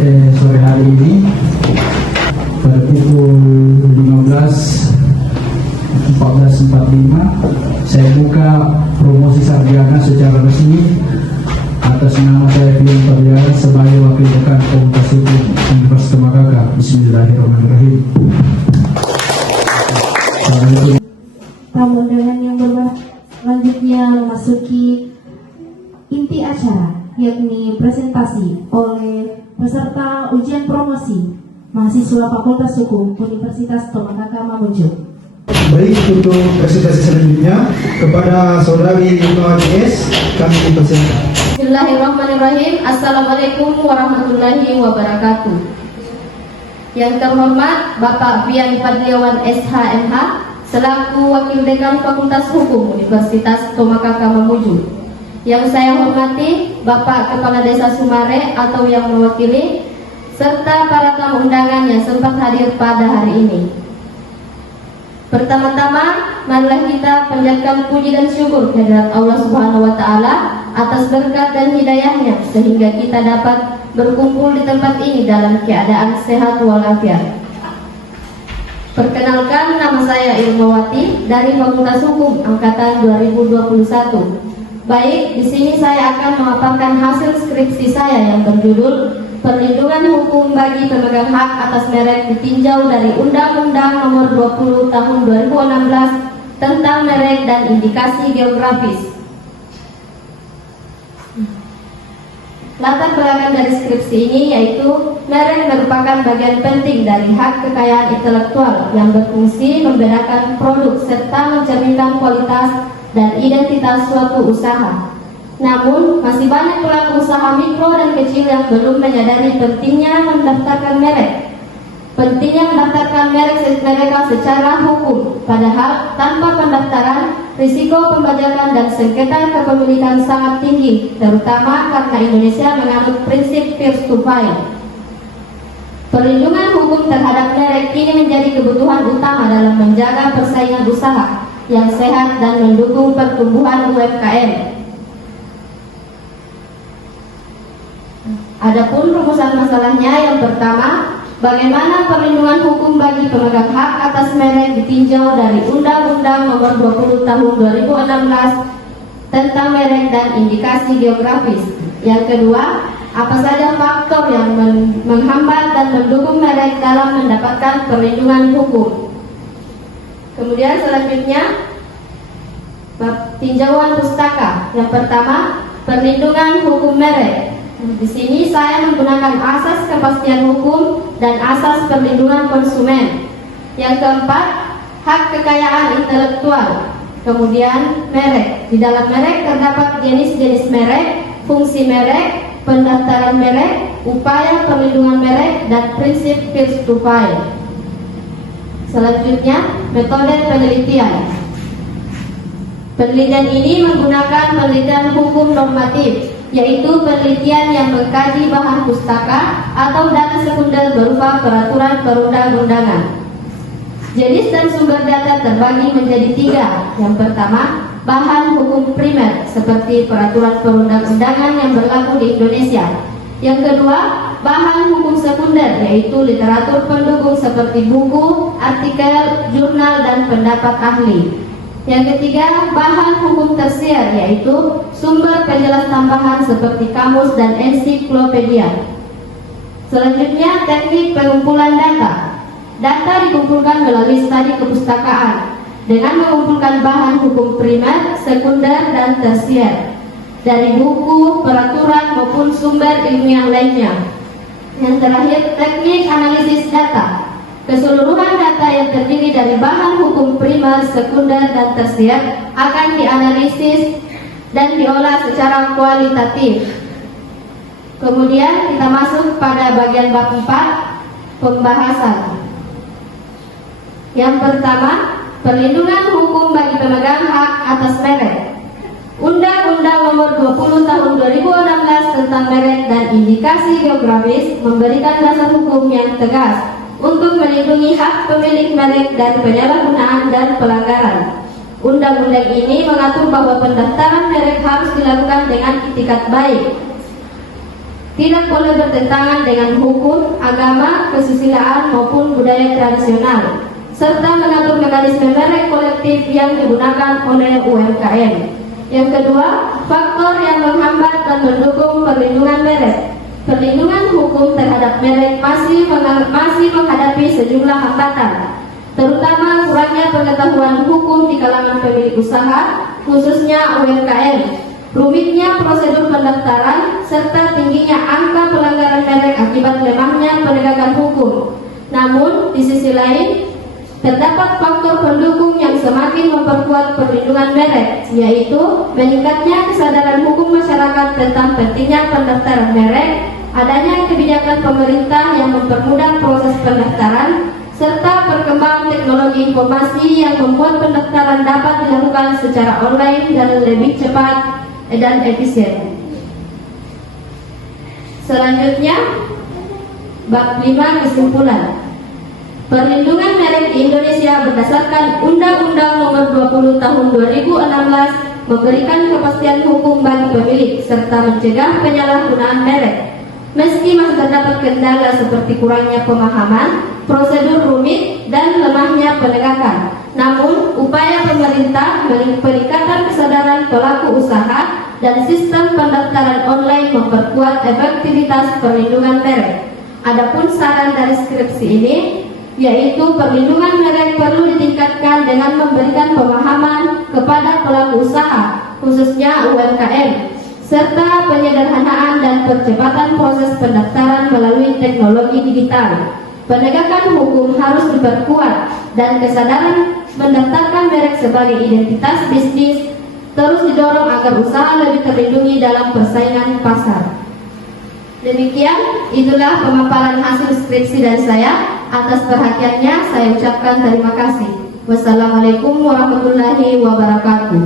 sore hari ini pada pukul 14.45 saya buka promosi sarjana secara resmi atas nama saya Pion Pariaga sebagai Wakil Dekan Fakultas Hukum Universitas Makassar. Bismillahirrahmanirrahim. Tamu undangan yang selanjutnya memasuki inti acara, yakni presentasi oleh peserta ujian promosi mahasiswa Fakultas Hukum Universitas Tomakaka Mamuju. Baik, untuk presentasi selanjutnya kepada saudari Nurhayati S kami dipersilakan. Bismillahirrahmanirrahim. Assalamualaikum warahmatullahi wabarakatuh. Yang terhormat Bapak Bian Fadliawan SHMH selaku Wakil Dekan Fakultas Hukum Universitas Tomakaka Mamuju. Yang saya hormati Bapak Kepala Desa Sumare atau yang mewakili, serta para tamu undangan yang sempat hadir pada hari ini. Pertama-tama, marilah kita panjatkan puji dan syukur kehadirat Allah Subhanahu wa Ta'ala atas berkat dan hidayahnya sehingga kita dapat berkumpul di tempat ini dalam keadaan sehat walafiat. Perkenalkan, nama saya Ilmawati dari Fakultas Hukum angkatan 2021. Baik, di sini saya akan memaparkan hasil skripsi saya yang berjudul Perlindungan Hukum bagi Pemegang Hak atas Merek ditinjau dari Undang-Undang Nomor 20 Tahun 2016 tentang merek dan indikasi geografis. Latar belakang dari skripsi ini yaitu merek merupakan bagian penting dari hak kekayaan intelektual yang berfungsi membedakan produk serta mencerminkan kualitas dan identitas suatu usaha. Namun, masih banyak pelaku usaha mikro dan kecil yang belum menyadari pentingnya mendaftarkan merek. Pentingnya mendaftarkan merek mereka secara hukum, padahal tanpa pendaftaran, risiko pembajakan dan sengketa kepemilikan sangat tinggi, terutama karena Indonesia menganut prinsip first to file. Perlindungan hukum terhadap merek kini menjadi kebutuhan utama dalam menjaga persaingan usaha yang sehat dan mendukung pertumbuhan UMKM. Adapun rumusan masalahnya, yang pertama, bagaimana perlindungan hukum bagi pemegang hak atas merek ditinjau dari Undang-Undang Nomor 20 Tahun 2016 tentang merek dan indikasi geografis. Yang kedua, apa saja faktor yang menghambat dan mendukung merek dalam mendapatkan perlindungan hukum. Kemudian selanjutnya, tinjauan pustaka. Yang pertama, perlindungan hukum merek. Di sini saya menggunakan asas kepastian hukum dan asas perlindungan konsumen. Yang keempat, hak kekayaan intelektual. Kemudian merek. Di dalam merek terdapat jenis-jenis merek, fungsi merek, pendaftaran merek, upaya perlindungan merek, dan prinsip first to file. Selanjutnya, metode penelitian. Penelitian ini menggunakan penelitian hukum normatif, yaitu penelitian yang mengkaji bahan pustaka atau data sekunder berupa peraturan perundang-undangan. Jenis dan sumber data terbagi menjadi tiga. Yang pertama, bahan hukum primer seperti peraturan perundang-undangan yang berlaku di Indonesia. Yang kedua, bahan hukum sekunder yaitu literatur pendukung seperti buku, artikel, jurnal, dan pendapat ahli. Yang ketiga, bahan hukum tersier yaitu sumber penjelas tambahan seperti kamus dan ensiklopedia. Selanjutnya, teknik pengumpulan data. Data dikumpulkan melalui studi kepustakaan dengan mengumpulkan bahan hukum primer, sekunder, dan tersier dari buku, peraturan, maupun sumber ilmiah lainnya. Yang terakhir, teknik analisis data. Keseluruhan data yang terdiri dari bahan hukum primer, sekunder, dan tersier akan dianalisis dan diolah secara kualitatif. Kemudian kita masuk pada bagian bab 4, pembahasan. Yang pertama, perlindungan hukum bagi pemegang hak atas merek. Undang-Undang Nomor 20 Tahun 2016 tentang merek dan indikasi geografis memberikan dasar hukum yang tegas untuk melindungi hak pemilik merek dari penyalahgunaan dan pelanggaran. Undang-undang ini mengatur bahwa pendaftaran merek harus dilakukan dengan itikat baik, tidak boleh bertentangan dengan hukum, agama, kesusilaan maupun budaya tradisional, serta mengatur mekanisme merek kolektif yang digunakan oleh UMKM. Yang kedua, faktor yang menghambat dan mendukung perlindungan merek. Perlindungan hukum terhadap merek masih menghadapi sejumlah hambatan, terutama kurangnya pengetahuan hukum di kalangan pemilik usaha, khususnya UMKM, rumitnya prosedur pendaftaran, serta tingginya angka pelanggaran merek akibat lemahnya penegakan hukum. Namun, di sisi lain, terdapat faktor pendukung yang semakin memperkuat perlindungan merek, yaitu meningkatnya kesadaran hukum masyarakat tentang pentingnya pendaftaran merek, adanya kebijakan pemerintah yang mempermudah proses pendaftaran, serta perkembangan teknologi informasi yang membuat pendaftaran dapat dilakukan secara online dan lebih cepat dan efisien. Selanjutnya, bab 5 kesimpulan. Perlindungan merek di Indonesia berdasarkan Undang-Undang Nomor 20 Tahun 2016 memberikan kepastian hukum bagi pemilik serta mencegah penyalahgunaan merek. Meski masih terdapat kendala seperti kurangnya pemahaman, prosedur rumit, dan lemahnya penegakan, namun upaya pemerintah meningkatkan kesadaran pelaku usaha dan sistem pendaftaran online memperkuat efektivitas perlindungan merek. Adapun saran dari skripsi ini, yaitu perlindungan merek perlu ditingkatkan dengan memberikan pemahaman kepada pelaku usaha, khususnya UMKM, serta penyederhanaan dan percepatan proses pendaftaran melalui teknologi digital. Penegakan hukum harus diperkuat dan kesadaran mendaftarkan merek sebagai identitas bisnis terus didorong agar usaha lebih terlindungi dalam persaingan pasar. Demikian, itulah pemaparan hasil skripsi dari saya. Atas perhatiannya saya ucapkan terima kasih. Wassalamualaikum warahmatullahi wabarakatuh.